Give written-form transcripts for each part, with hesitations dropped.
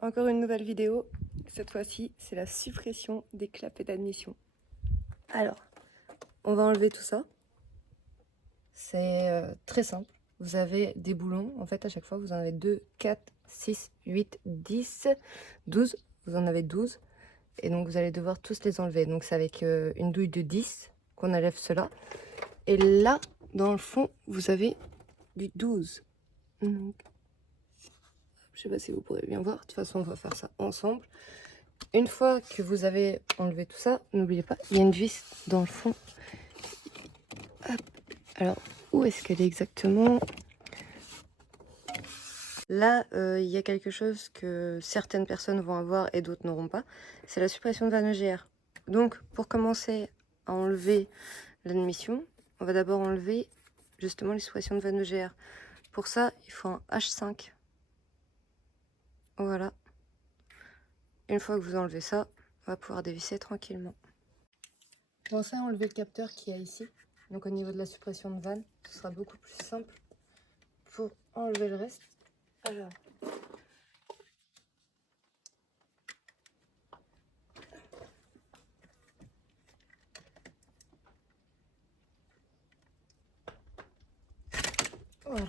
Encore une nouvelle vidéo. Cette fois-ci, c'est la suppression des clapets d'admission. Alors, on va enlever tout ça. C'est très simple. Vous avez des boulons. En fait, à chaque fois, vous en avez 2, 4, 6, 8, 10, 12. Vous en avez 12. Et donc, vous allez devoir tous les enlever. Donc, c'est avec une douille de 10 qu'on enlève cela. Et là, dans le fond, vous avez du 12. Donc, je sais pas si vous pourrez bien voir. De toute façon, on va faire ça ensemble. Une fois que vous avez enlevé tout ça, n'oubliez pas, il y a une vis dans le fond. Hop. Alors, où est-ce qu'elle est exactement? Là, il y a quelque chose que certaines personnes vont avoir et d'autres n'auront pas. C'est la suppression de vannes EGR. Donc, pour commencer à enlever l'admission, on va d'abord enlever justement les suppressions de vannes EGR. Pour ça, il faut un H5. Voilà. Une fois que vous enlevez ça, on va pouvoir dévisser tranquillement. Pensez à enlever le capteur qu'il y a ici. Donc au niveau de la suppression de vanne, ce sera beaucoup plus simple pour enlever le reste. Alors, voilà.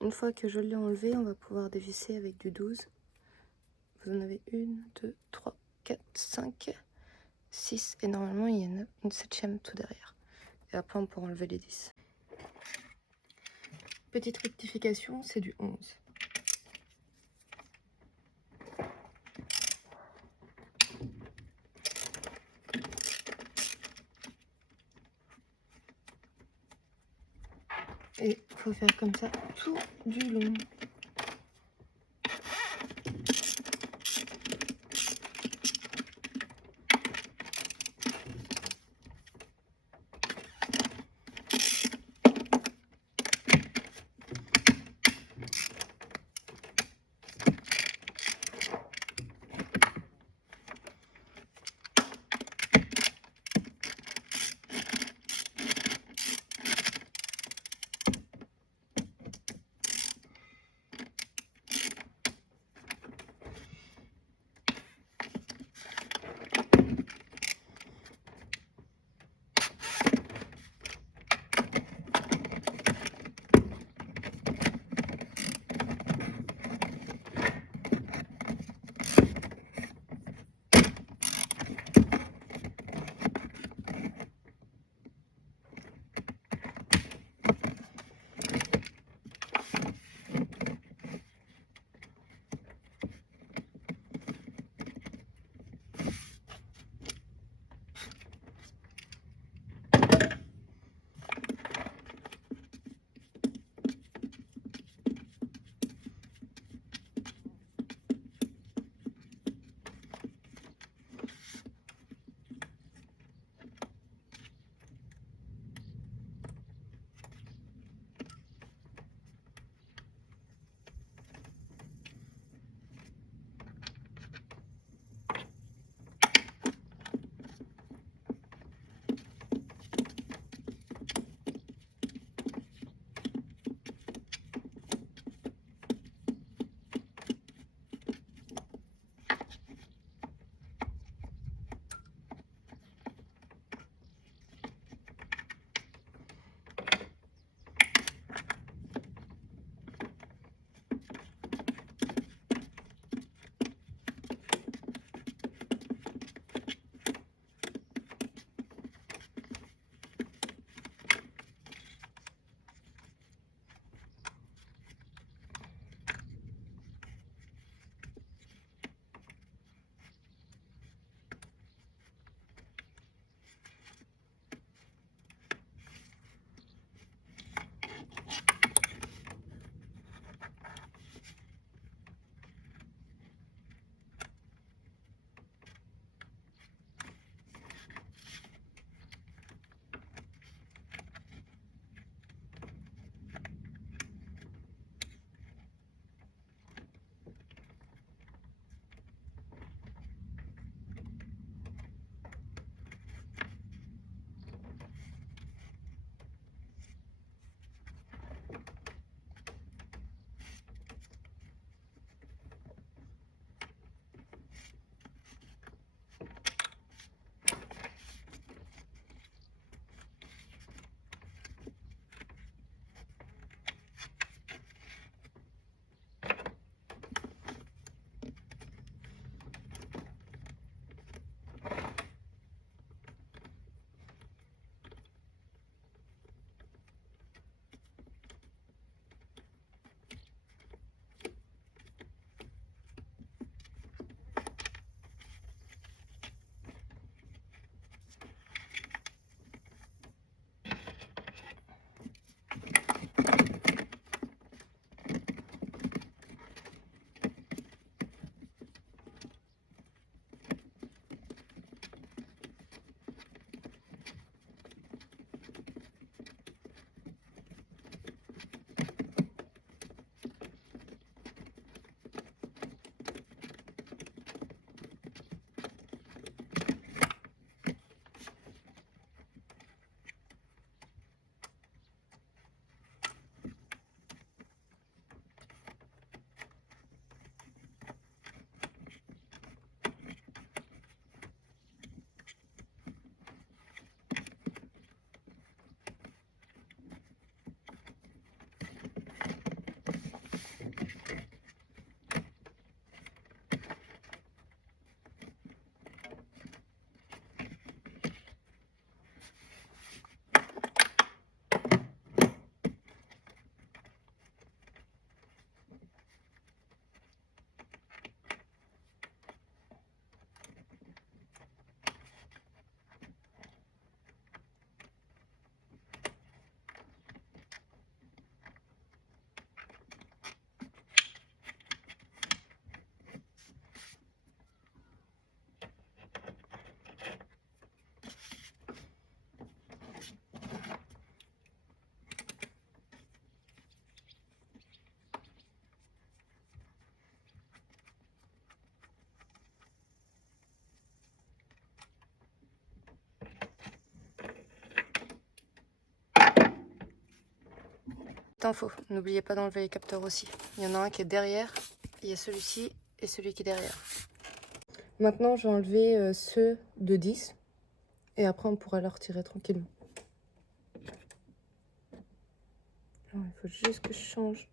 Une fois que je l'ai enlevé, on va pouvoir dévisser avec du 12. Vous en avez 1, 2, 3, 4, 5, 6 et normalement il y en a une 7e tout derrière. Et après on pourra enlever les 10. Petite rectification, c'est du 11. Et il faut faire comme ça tout du long. petite info, n'oubliez pas d'enlever les capteurs aussi. Il y en a un qui est derrière, il y a celui-ci et celui qui est derrière. Maintenant, je vais enlever ceux de 10 et après on pourra les retirer tranquillement. Alors, il faut juste que je change.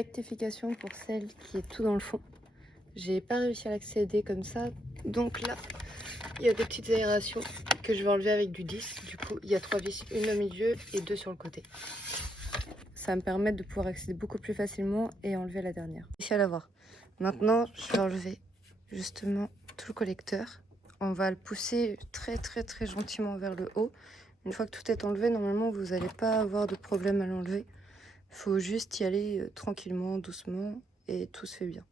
rectification pour celle qui est tout dans le fond. J'ai pas réussi à l'accéder comme ça. Donc là, il y a des petites aérations que je vais enlever avec du 10. Du coup, il y a 3 vis, une au milieu et 2 sur le côté. Ça va me permettre de pouvoir accéder beaucoup plus facilement et enlever la dernière. J'ai réussi à l'avoir. Maintenant, je vais enlever justement tout le collecteur. On va le pousser très gentiment vers le haut. Une fois que tout est enlevé, normalement, vous n'allez pas avoir de problème à l'enlever. Il faut juste y aller tranquillement, doucement, et tout se fait bien.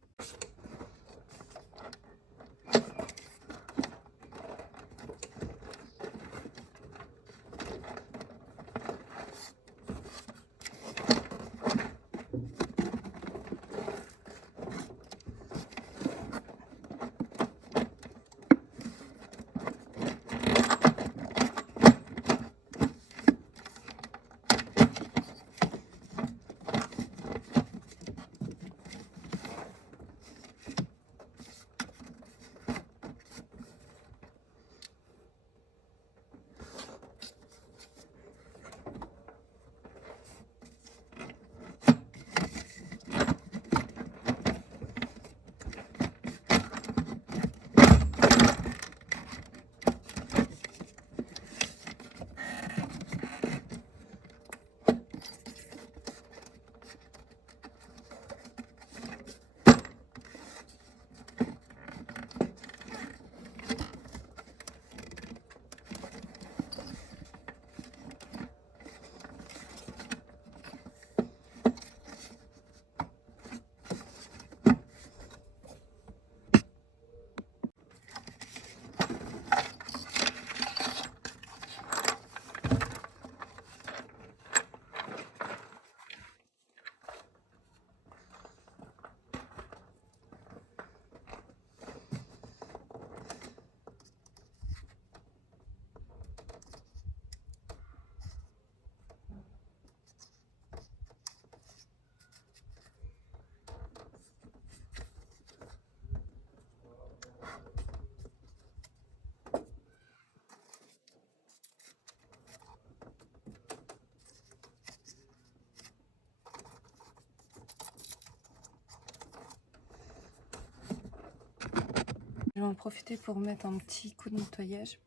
Je vais en profiter pour mettre un petit coup de nettoyage.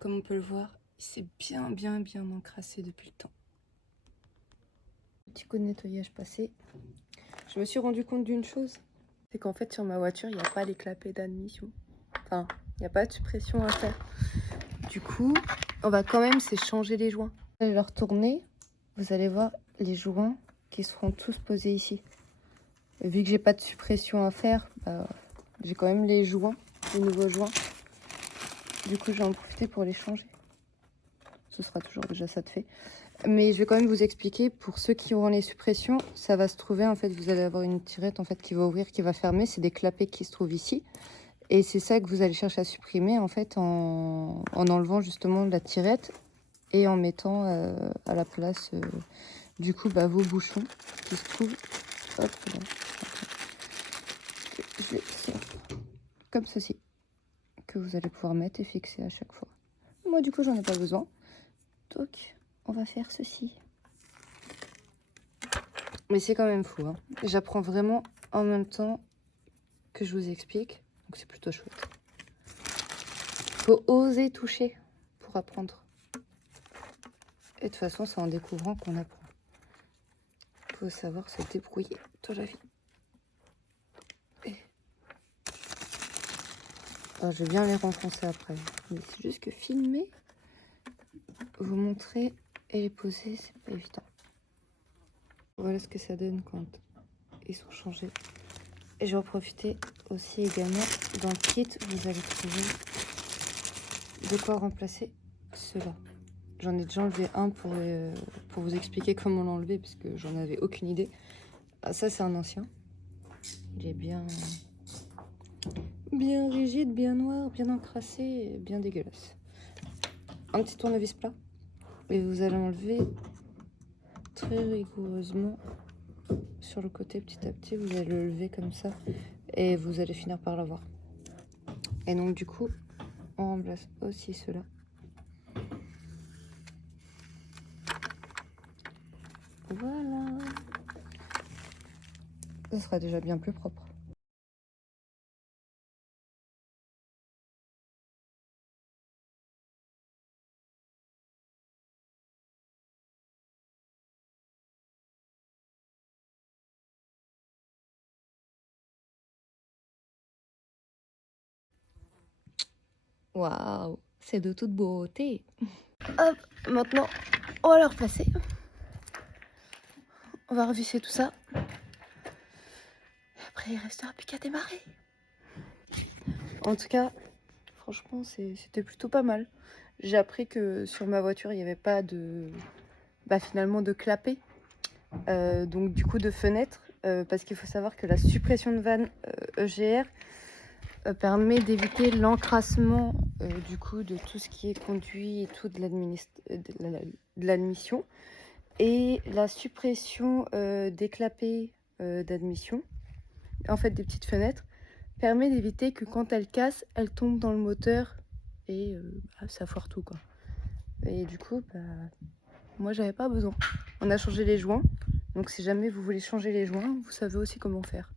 Comme on peut le voir, il s'est bien encrassé depuis le temps. Petit coup de nettoyage passé. Je me suis rendu compte d'une chose, c'est qu'en fait sur ma voiture, il n'y a pas les clapets d'admission. Enfin, il n'y a pas de suppression à faire. Du coup, on va quand même s'échanger les joints. Je vais le retourner, vous allez voir les joints qui seront tous posés ici. Et vu que j'ai pas de suppression à faire, j'ai quand même les joints, les nouveaux joints. Du coup, je vais en profiter pour les changer. Ce sera toujours déjà ça de fait. Mais je vais quand même vous expliquer, pour ceux qui auront les suppressions, ça va se trouver, en fait, vous allez avoir une tirette en fait, qui va ouvrir, qui va fermer. C'est des clapets qui se trouvent ici. Et c'est ça que vous allez chercher à supprimer, en fait, en enlevant justement la tirette et en mettant à la place, du coup, vos bouchons qui se trouvent, hop là, je les sors comme ceci, que vous allez pouvoir mettre et fixer à chaque fois. Moi, du coup, j'en ai pas besoin. Donc, on va faire ceci. Mais c'est quand même fou, hein. J'apprends vraiment en même temps que je vous explique. Donc, c'est plutôt chouette. Faut oser toucher pour apprendre. Et de toute façon, c'est en découvrant qu'on apprend. Faut savoir se débrouiller dans la vie. Alors, je vais bien les renfoncer après. Mais c'est juste que filmer, vous montrer et les poser, c'est pas évident. Voilà ce que ça donne quand ils sont changés. Et je vais en profiter aussi également dans le kit, vous allez trouver de quoi remplacer ceux-là. J'en ai déjà enlevé un pour vous expliquer comment l'enlever parce que j'en avais aucune idée. Ah, ça c'est un ancien. Il est bien rigide, bien noir, bien encrassé, bien dégueulasse. Un petit tournevis plat et vous allez enlever très rigoureusement sur le côté petit à petit. Vous allez le lever comme ça et vous allez finir par l'avoir. Et donc du coup, on remplace aussi cela. Voilà. Ça sera déjà bien plus propre. Waouh, c'est de toute beauté. Hop, maintenant, on va le replacer. On va revisser tout ça. Après, il restera plus qu'à démarrer. En tout cas, franchement, c'était plutôt pas mal. J'ai appris que sur ma voiture, il n'y avait pas de... finalement de clapet. Donc du coup de fenêtre. Parce qu'il faut savoir que la suppression de vanne EGR permet d'éviter l'encrassement du coup de tout ce qui est conduit et tout de l'admission. Et la suppression des clapets d'admission, en fait des petites fenêtres, permet d'éviter que quand elles cassent, elles tombent dans le moteur et ça foire tout quoi. Et du coup, moi j'avais pas besoin. On a changé les joints, donc si jamais vous voulez changer les joints, vous savez aussi comment faire.